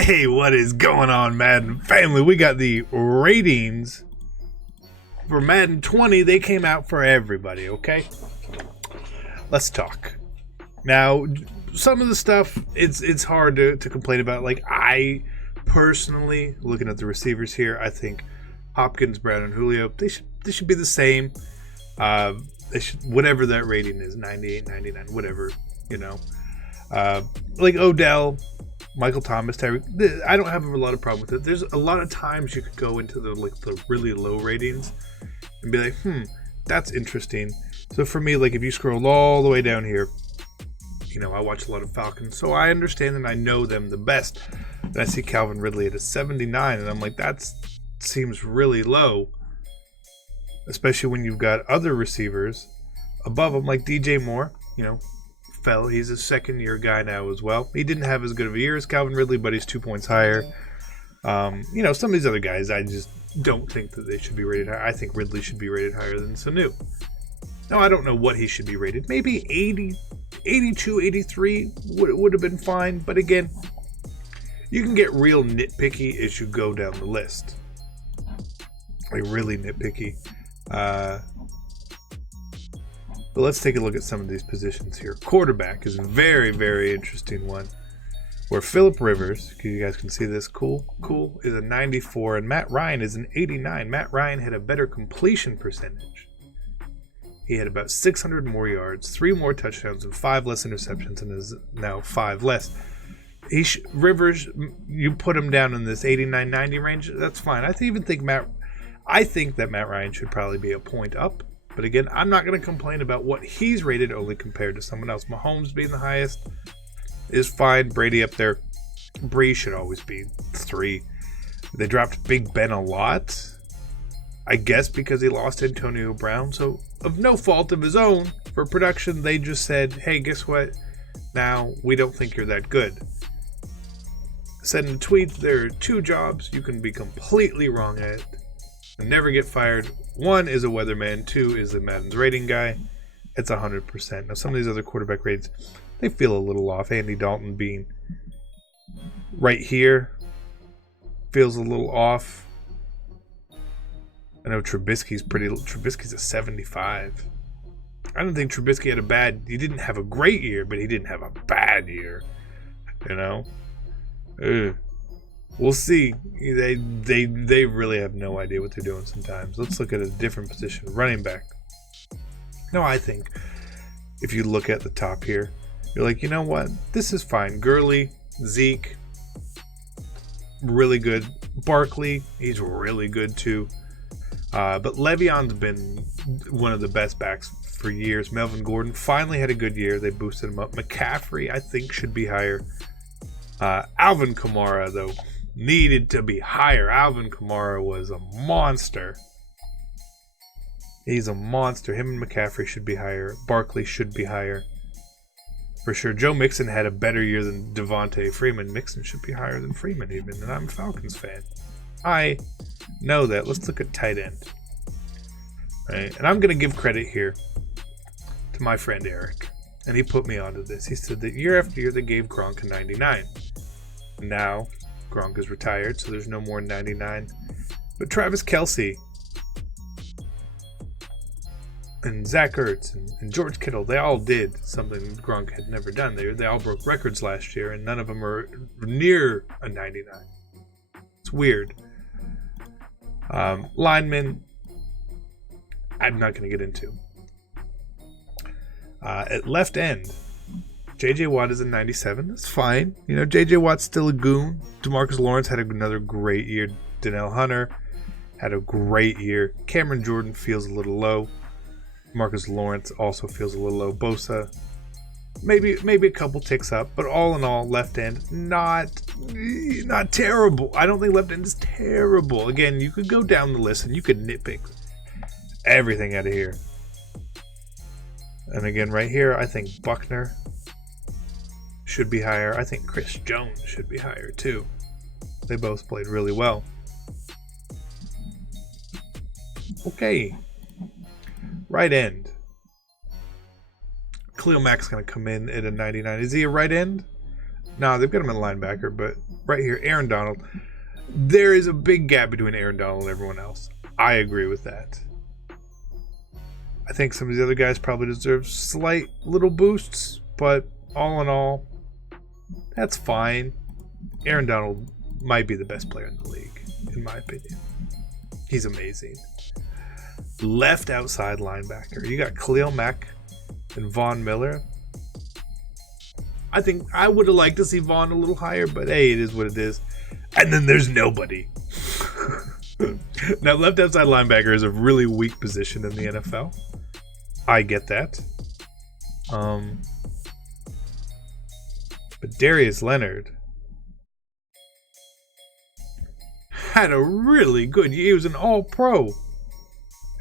Hey, what is going on, Madden family? We got the ratings for Madden 20. They came out for everybody, okay? Let's talk. Now, some of the stuff, it's hard to complain about. Like, I personally, looking at the receivers here, I think Hopkins, Brown, and Julio, they should be the same. They should, whatever that rating is, 98, 99, whatever, you know. Like Odell, Michael Thomas, Tyreek, I don't have a lot of problem with it. There's a lot of times you could go into the really low ratings and be like, that's interesting. So for me, like if you scroll all the way down here, you know, I watch a lot of Falcons, so I understand and I know them the best. And I see Calvin Ridley at a 79, and I'm like, that seems really low. Especially when you've got other receivers above him, like DJ Moore, you know, he's a second-year guy now as well. He didn't have as good of a year as Calvin Ridley, but he's 2 points higher. You know, some of these other guys, I just don't think that they should be rated higher. I think Ridley should be rated higher than Sanu. Now, I don't know what he should be rated. Maybe 80, 82, 83 would have been fine. But again, you can get real nitpicky as you go down the list. Like, really nitpicky. But let's take a look at some of these positions here. Quarterback is a very, very interesting one. Where Phillip Rivers, you guys can see this, cool, is a 94, and Matt Ryan is an 89. Matt Ryan had a better completion percentage. He had about 600 more yards, 3 more touchdowns, and 5 less interceptions, and is now 5 less. Rivers, you put him down in this 89-90 range, that's fine. I think that Matt Ryan should probably be a point up. But again, I'm not going to complain about what he's rated only compared to someone else. Mahomes being the highest is fine. Brady up there. Bree should always be 3. They dropped Big Ben a lot. I guess because he lost Antonio Brown. So, of no fault of his own, for production, they just said, hey, guess what? Now, we don't think you're that good. Said in a tweet, there are 2 jobs you can be completely wrong at and never get fired. 1 is a weatherman, 2 is the Madden's rating guy. It's 100%. Now, some of these other quarterback ratings, they feel a little off. Andy Dalton being right here feels a little off. I know Trubisky's a 75. I don't think Trubisky had he didn't have a great year, but he didn't have a bad year. You know? We'll see. They really have no idea what they're doing sometimes. Let's look at a different position. Running back. No, I think if you look at the top here, you're like, you know what? This is fine. Gurley, Zeke, really good. Barkley, he's really good too. But Le'Veon's been one of the best backs for years. Melvin Gordon finally had a good year. They boosted him up. McCaffrey, I think, should be higher. Alvin Kamara, though, needed to be higher. Alvin Kamara was a monster. He's a monster. Him and McCaffrey should be higher. Barkley should be higher. For sure. Joe Mixon had a better year than Devontae Freeman. Mixon should be higher than Freeman even, and I'm a Falcons fan. I know that. Let's look at tight end. Right? And I'm going to give credit here to my friend Eric. And he put me onto this. He said that year after year they gave Gronk a 99. Now, Gronk is retired, so there's no more 99. But Travis Kelce and Zach Ertz and George Kittle, they all did something Gronk had never done. They all broke records last year, and none of them are near a 99. It's weird. Linemen, I'm not going to get into. At left end, J.J. Watt is a 97. That's fine. You know, J.J. Watt's still a goon. DeMarcus Lawrence had another great year. Donnell Hunter had a great year. Cameron Jordan feels a little low. Marcus Lawrence also feels a little low. Bosa, maybe a couple ticks up, but all in all, left end not terrible. I don't think left end is terrible. Again, you could go down the list and you could nitpick everything out of here. And again, right here, I think Buckner should be higher. I think Chris Jones should be higher too. They both played really well. Okay. Right end. Khalil Mack's going to come in at a 99. Is he a right end? No, they've got him at linebacker, but right here, Aaron Donald. There is a big gap between Aaron Donald and everyone else. I agree with that. I think some of the other guys probably deserve slight little boosts, but all in all, that's fine. Aaron Donald might be the best player in the league, in my opinion. He's amazing. Left outside linebacker. You got Khalil Mack and Von Miller. I think I would have liked to see Vaughn a little higher, but hey, it is what it is. And then there's nobody. Now, left outside linebacker is a really weak position in the NFL. I get that. But Darius Leonard had a really good year. He was an all-pro.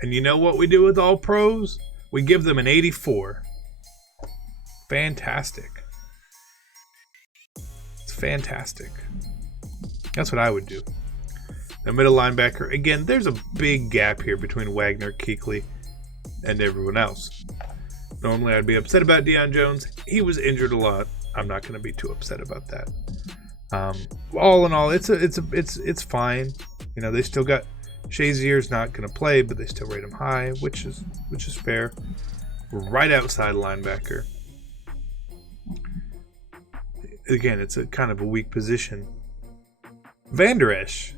And you know what we do with all-pros? We give them an 84. Fantastic. It's fantastic. That's what I would do. The middle linebacker, again, there's a big gap here between Wagner, Kuechly, and everyone else. Normally I'd be upset about Deion Jones. He was injured a lot. I'm not going to be too upset about that. All in all, it's fine. You know, they still got Shazier's not going to play, but they still rate him high, which is fair. Right outside linebacker. Again, it's a kind of a weak position. Van Der Esch.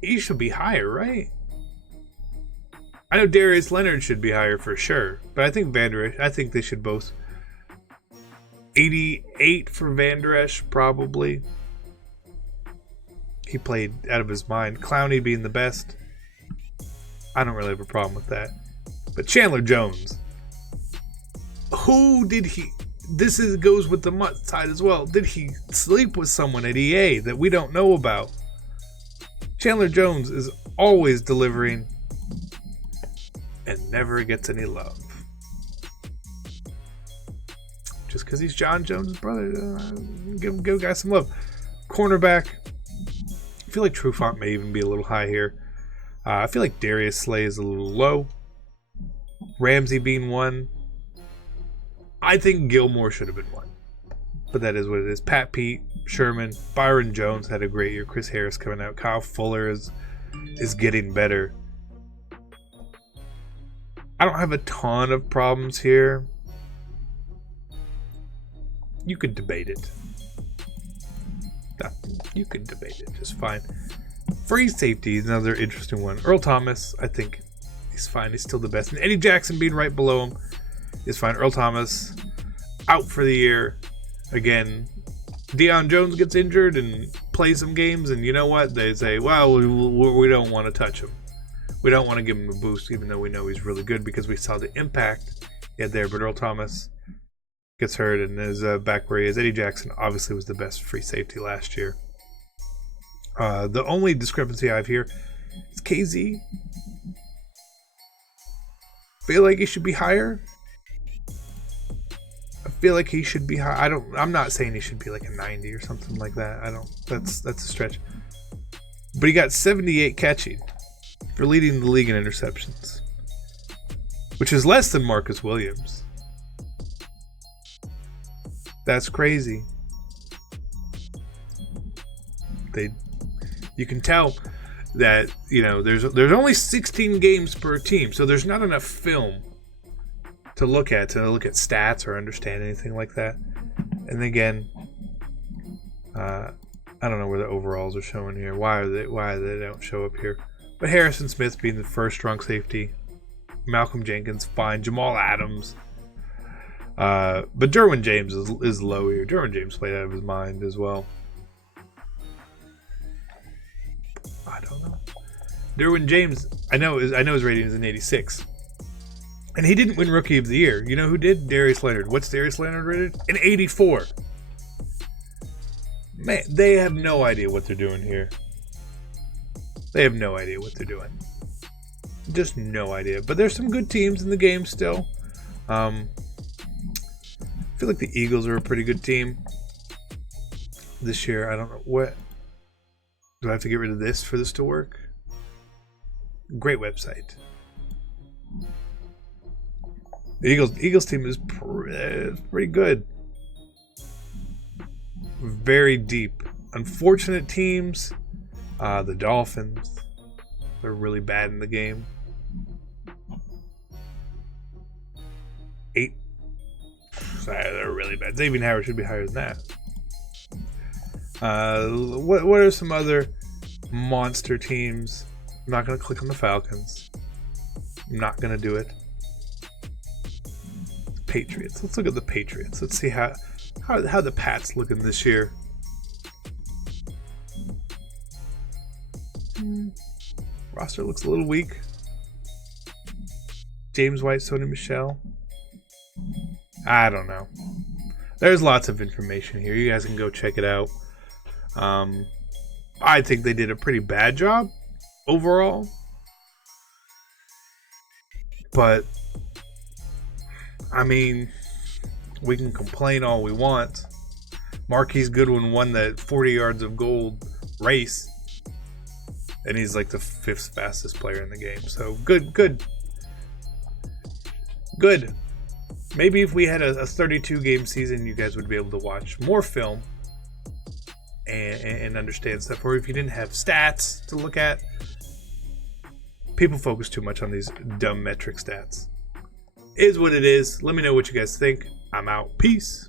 He should be higher, right? I know Darius Leonard should be higher for sure, but I think Van Der Esch, I think they should both. 88 for Van Der Esch, probably. He played out of his mind. Clowney being the best. I don't really have a problem with that. But Chandler Jones. Who did he... This goes with the Mutt side as well. Did he sleep with someone at EA that we don't know about? Chandler Jones is always delivering and never gets any love. Just because he's John Jones' brother, give a guy some love. Cornerback. I feel like Trufant may even be a little high here. I feel like Darius Slay is a little low. Ramsey being one. I think Gilmore should have been one. But that is what it is. Pat Pete, Sherman, Byron Jones had a great year. Chris Harris coming out. Kyle Fuller is getting better. I don't have a ton of problems here. You could debate it. You could debate it just fine. Free safety is another interesting one. Earl Thomas, I think he's fine. He's still the best. And Eddie Jackson being right below him is fine. Earl Thomas out for the year. Again, Deion Jones gets injured and plays some games, and you know what? They say, well, we don't want to touch him. We don't want to give him a boost, even though we know he's really good because we saw the impact he had there. But Earl Thomas gets hurt and is back where he is. Eddie Jackson obviously was the best free safety last year. The only discrepancy I have here is KZ. Feel like he should be higher. I feel like he should be high. I'm not saying he should be like a 90 or something like that. That's a stretch. But he got 78 catching for leading the league in interceptions, which is less than Marcus Williams. That's crazy. You can tell that, you know, there's only 16 games per team, so there's not enough film to look at stats or understand anything like that. And again, I don't know where the overalls are showing here. Why they don't show up here? But Harrison Smith being the first strong safety, Malcolm Jenkins fine, Jamal Adams. But Derwin James is low here. Derwin James played out of his mind as well. I don't know. Derwin James, I know his rating is an 86. And he didn't win Rookie of the Year. You know who did? Darius Leonard. What's Darius Leonard rated? An 84. Man, they have no idea what they're doing here. They have no idea what they're doing. Just no idea. But there's some good teams in the game still. I feel like the Eagles are a pretty good team this year. I don't know what. Do I have to get rid of this for this to work? Great website. The Eagles team is pretty good. very deep. Unfortunate teams. The Dolphins. They're really bad in the game. 8. They're really bad. Xavier Howard should be higher than that. What are some other monster teams? I'm not going to click on the Falcons. I'm not going to do it. Patriots. Let's look at the Patriots. Let's see how the Pats looking this year. Roster looks a little weak. James White, Sony Michel. I don't know. There's lots of information here. You guys can go check it out. I think they did a pretty bad job overall. But, I mean, we can complain all we want. Marquise Goodwin won that 40 yards of gold race. And he's like the 5th fastest player in the game. So, good. Maybe if we had a 32-game season, you guys would be able to watch more film and understand stuff. Or if you didn't have stats to look at, people focus too much on these dumb metric stats. Is what it is. Let me know what you guys think. I'm out. Peace.